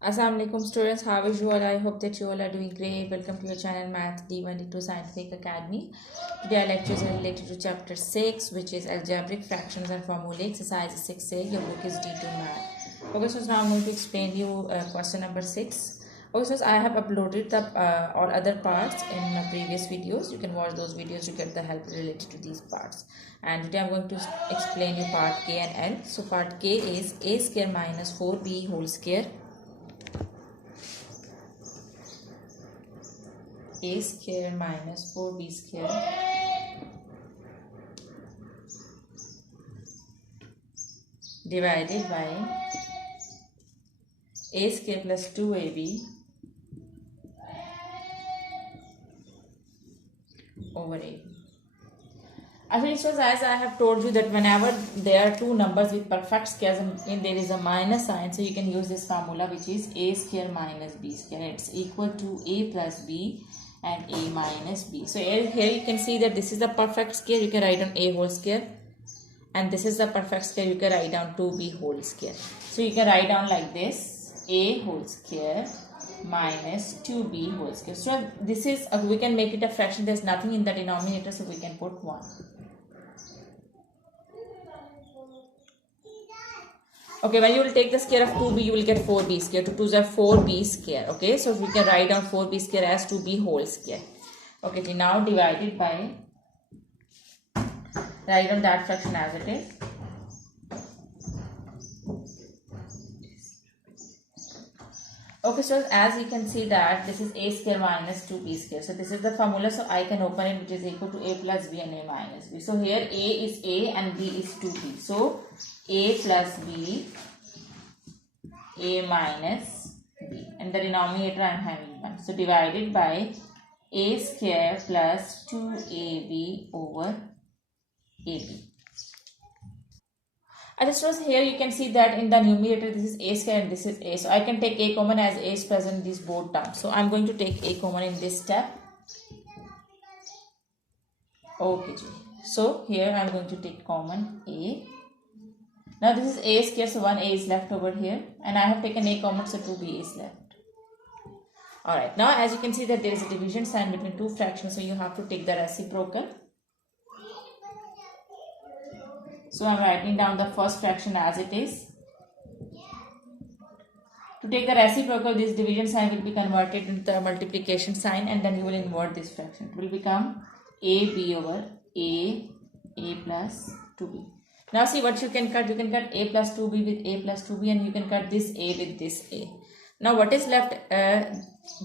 Assalamualaikum students, how is you all? I hope that you all are doing great. Welcome to your channel Math D1 D2 Scientific Academy. Today our lectures are related to chapter 6, which is algebraic fractions and formulae, exercise 6a. Your book is D2 Math. Okay, so now I'm going to explain you question number 6. Okay, so I have uploaded the all other parts in previous videos. You can watch those videos to get the help related to these parts. And today I'm going to explain you part K and L. So part K is a square minus 4b whole square. A square minus 4b square divided by a square plus 2ab over a. Actually, so as I have told you that whenever there are two numbers with perfect squares and there is a minus sign, so you can use this formula, which is a square minus b square. It's equal to a plus b and a minus b. So here you can see that this is the perfect square. You can write down a whole square, and this is the perfect square. You can write down 2b whole square. So you can write down like this: a whole square minus 2b whole square. So this is we can make it a fraction. There's nothing in the denominator, so we can put 1. Okay, when you will take the square of 2b, you will get 4b square. 2 2s are 4b square. Okay, so we can write down 4b square as 2b whole square. Okay, now divided by, write down that fraction as it is. Okay, so as you can see that this is a square minus 2b square. So this is the formula. So I can open it, which is equal to a plus b and a minus b. So here a is a and b is 2b. So a plus b, a minus b, and the denominator I am having 1. So divided by a square plus 2ab over ab. And so here you can see that in the numerator this is a square and this is a. So I can take a common as a is present in these both terms. So I am going to take a common in this step. Okay, so here I am going to take common a. Now this is a square, so 1a is left over here, and I have taken a common, so 2b is left. Alright, now as you can see that there is a division sign between two fractions, so you have to take the reciprocal. So I am writing down the first fraction as it is. To take the reciprocal, this division sign will be converted into the multiplication sign, and then you will invert this fraction. It will become ab over a plus 2b. Now see what you can cut. You can cut a plus 2b with a plus 2b, and you can cut this a with this a. Now what is left?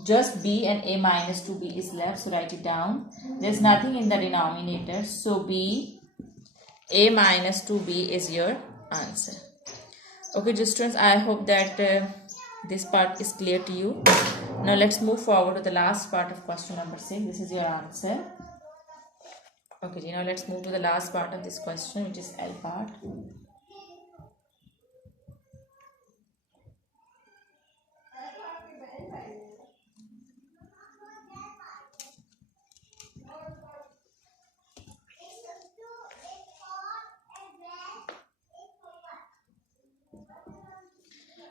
Just b and a minus 2b is left. So write it down. There is nothing in the denominator. So b, a minus 2b is your answer. Okay, students, I hope that this part is clear to you. Now let's move forward to the last part of question number 6. This is your answer. Okay, now let's move to the last part of this question, which is L part.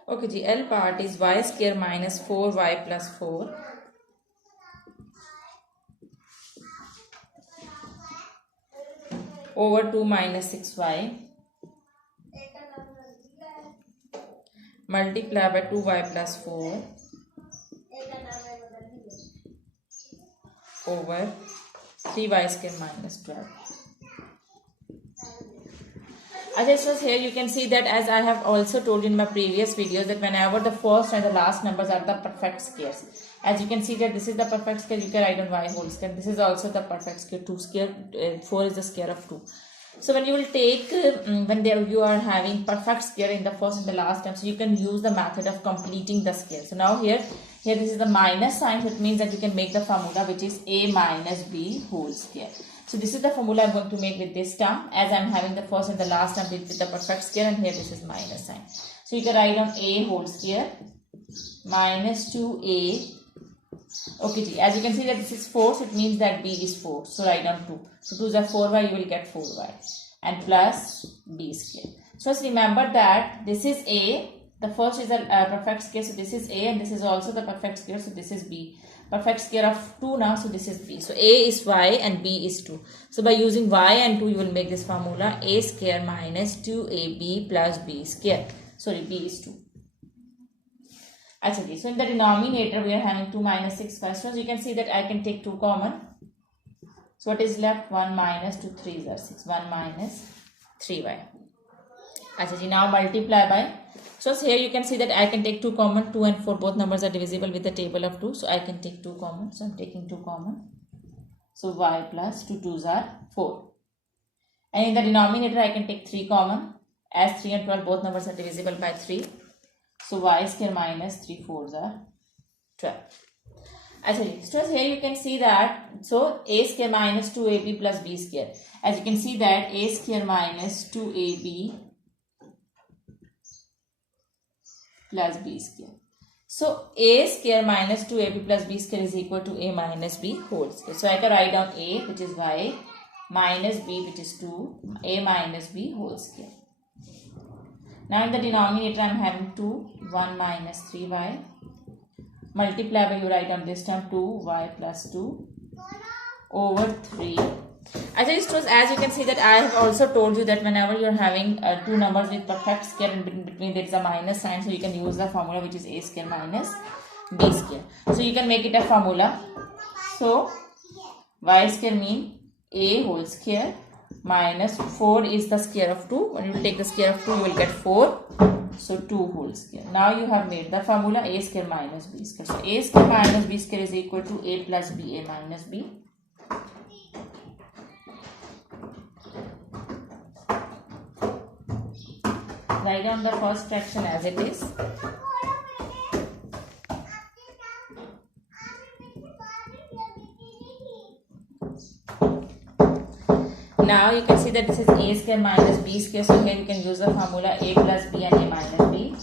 Okay, the L part is y square minus 4y plus 4 over 2 minus 6y multiply by 2y plus 4 over 3y square minus 12. Okay, so here you can see that, as I have also told in my previous videos, that whenever the first and the last numbers are the perfect squares. As you can see that this is the perfect square, you can write on y whole square. This is also the perfect square, 2 square, 4 is the square of 2. So when you will take, when you are having perfect square in the first and the last term, so you can use the method of completing the square. So now here this is the minus sign, so it means that you can make the formula, which is a minus b whole square. So this is the formula I am going to make with this term, as I am having the first and the last term with the perfect square, and here this is minus sign. So you can write down a whole square minus 2a. Okay, as you can see that this is 4, so it means that b is 4. So write down 2. So 2s are 4y, you will get 4y, and plus b square. So just remember that this is a, The first is a perfect square, so this is A, and this is also the perfect square, so this is B. Perfect square of 2 now, so this is B. So A is Y and B is 2. So by using Y and 2, you will make this formula A square minus 2AB plus B square. Sorry, B is 2. Actually, so in the denominator, we are having 2 minus 6 questions. You can see that I can take 2 common. So what is left? 1 minus 2, 3 are 6. 1 minus 3y. Actually, now multiply by. So here you can see that I can take 2 common. 2 and 4 both numbers are divisible with the table of 2. So I can take 2 common. So I am taking 2 common. So y plus 2 2s are 4. And in the denominator I can take 3 common. As 3 and 12 both numbers are divisible by 3. So y square minus 3 4s are 12. Actually, so here you can see that, so a square minus 2ab plus b square. As you can see that a square minus 2ab plus b square. So a square minus 2ab plus b square is equal to a minus b whole square. So I can write down a, which is y, minus b, which is 2, a minus b whole square. Now in the denominator I am having 2, 1 minus 3y. Multiply by, you write on this term 2y plus 2 over 3. As you can see that I have also told you that whenever you are having two numbers with perfect square and in between there is a minus sign, so you can use the formula which is a square minus b square. So you can make it a formula. So y square mean a whole square minus 4 is the square of 2. When you will take the square of 2, you will get 4. So 2 whole square. Now you have made the formula a square minus b square. So a square minus b square is equal to a plus b, a minus b. Write down the first fraction as it is. Now you can see that this is a square minus b square. So here you can use the formula a plus b and a minus b.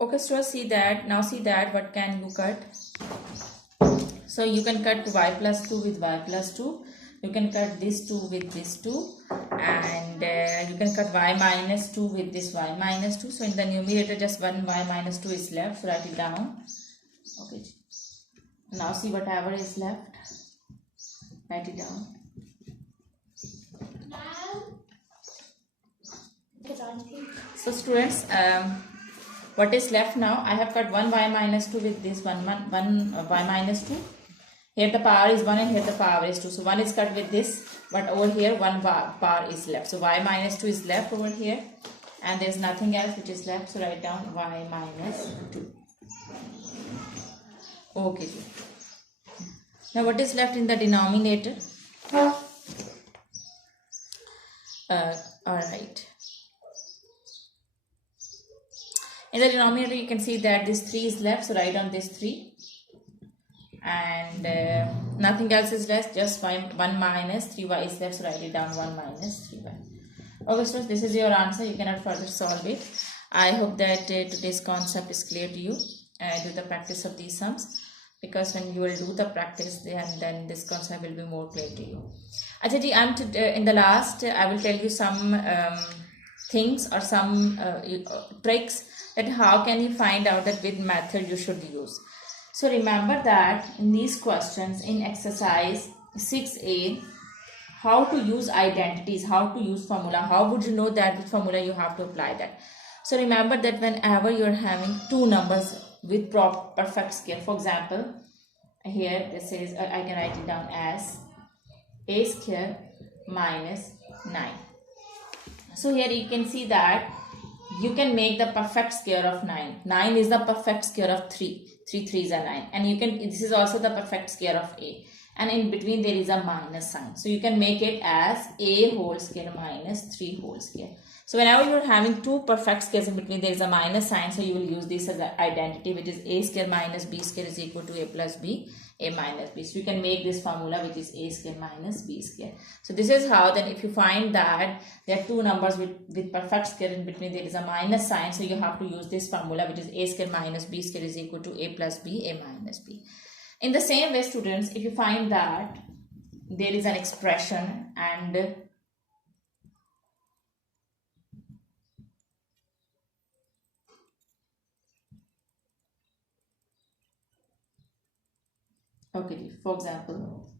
Okay, so see that. Now see that what can you cut? So you can cut y plus 2 with y plus 2. You can cut this 2 with this 2. And you can cut y minus 2 with this y minus 2. So in the numerator just one y minus 2 is left. So write it down. Okay. Now see whatever is left. Write it down. So students, what is left now? I have cut one y minus 2 with this one y minus 2. Here the power is 1 and here the power is 2. So 1 is cut with this, but over here 1 power is left. So y minus 2 is left over here, and there is nothing else which is left. So write down y minus 2. Okay. Now what is left in the denominator? Alright. In the denominator you can see that this 3 is left. So write down this 3. And nothing else is left, just 1 minus 3y is left, so write it down 1 minus 3y. Okay, so this is your answer. You cannot further solve it. I hope that today's concept is clear to you. Do the practice of these sums, because when you will do the practice, then this concept will be more clear to you. Actually, in the last, I will tell you some things or some tricks that how can you find out that which method you should use. So remember that in these questions in exercise 6a, how to use identities, how to use formula, how would you know that which formula you have to apply that. So remember that whenever you're having two numbers with perfect square, for example, here this is, I can write it down as a square minus 9. So here you can see that you can make the perfect square of 9. 9 is the perfect square of 3. 3 3s are 9, and you can, this is also the perfect square of a, and in between there is a minus sign. So you can make it as a whole square minus 3 whole square. So whenever you are having two perfect squares in between there is a minus sign, so you will use this as an identity, which is a square minus b square is equal to a plus b, a minus b. So you can make this formula, which is a square minus b square. So this is how, then if you find that there are two numbers with perfect square in between there is a minus sign, so you have to use this formula, which is a square minus b square is equal to a plus b, a minus b. In the same way, students, if you find that there is an expression, and okay, for example,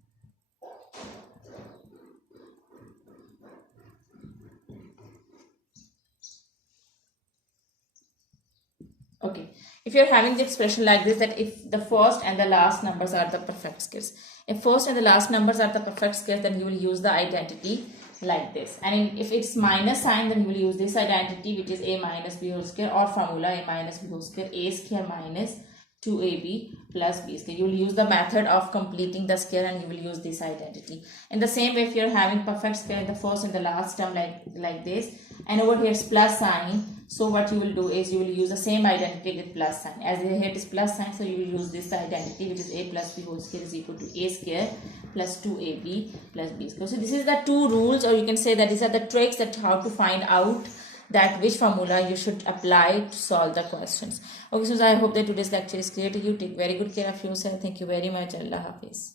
okay, if you're having the expression like this, that if the first and the last numbers are the perfect squares, if first and the last numbers are the perfect squares, then you will use the identity like this. And if it's minus sign, then you will use this identity, which is a minus b whole square, or formula a minus b whole square, a square minus 2ab plus b square. You will use the method of completing the square, and you will use this identity. In the same way, if you're having perfect square in the first and the last term like this, and over here is plus sign, so what you will do is you will use the same identity with plus sign. As here it is plus sign, so you will use this identity, which is a plus b whole square is equal to a square plus 2ab plus b square. So this is the two rules, or you can say that these are the tricks that how to find out that which formula you should apply to solve the questions. Okay, so I hope that today's lecture is clear to you. Take very good care of yourself. Thank you very much. Allah Hafiz.